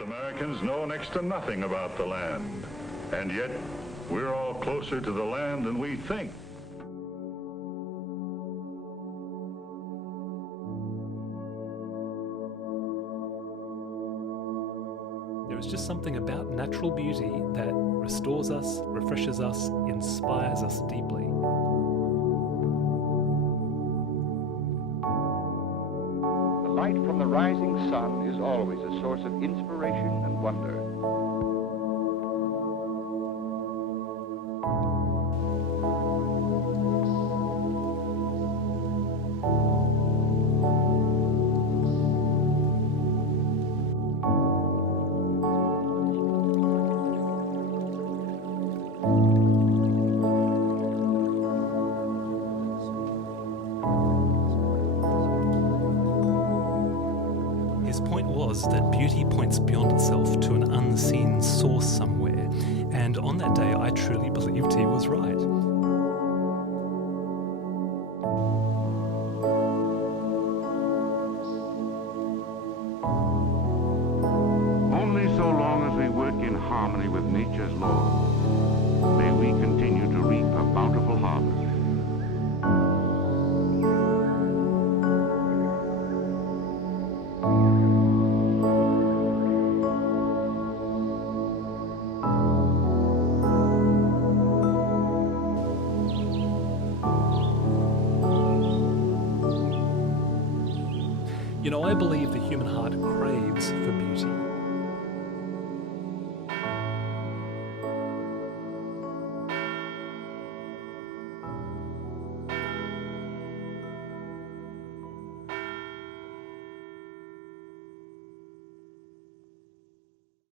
Americans know next to nothing about the land, and yet we're all closer to the land than we think. There is just something about natural beauty that restores us, refreshes us, inspires us deeply. The light from the rising sun is always a source of inspiration and wonder. His point was that beauty points beyond itself to an unseen source somewhere, and on that day I truly believed he was right. Only so long as we work in harmony with nature's laws may we continue to reap a bountiful harvest. You know, I believe the human heart craves for beauty.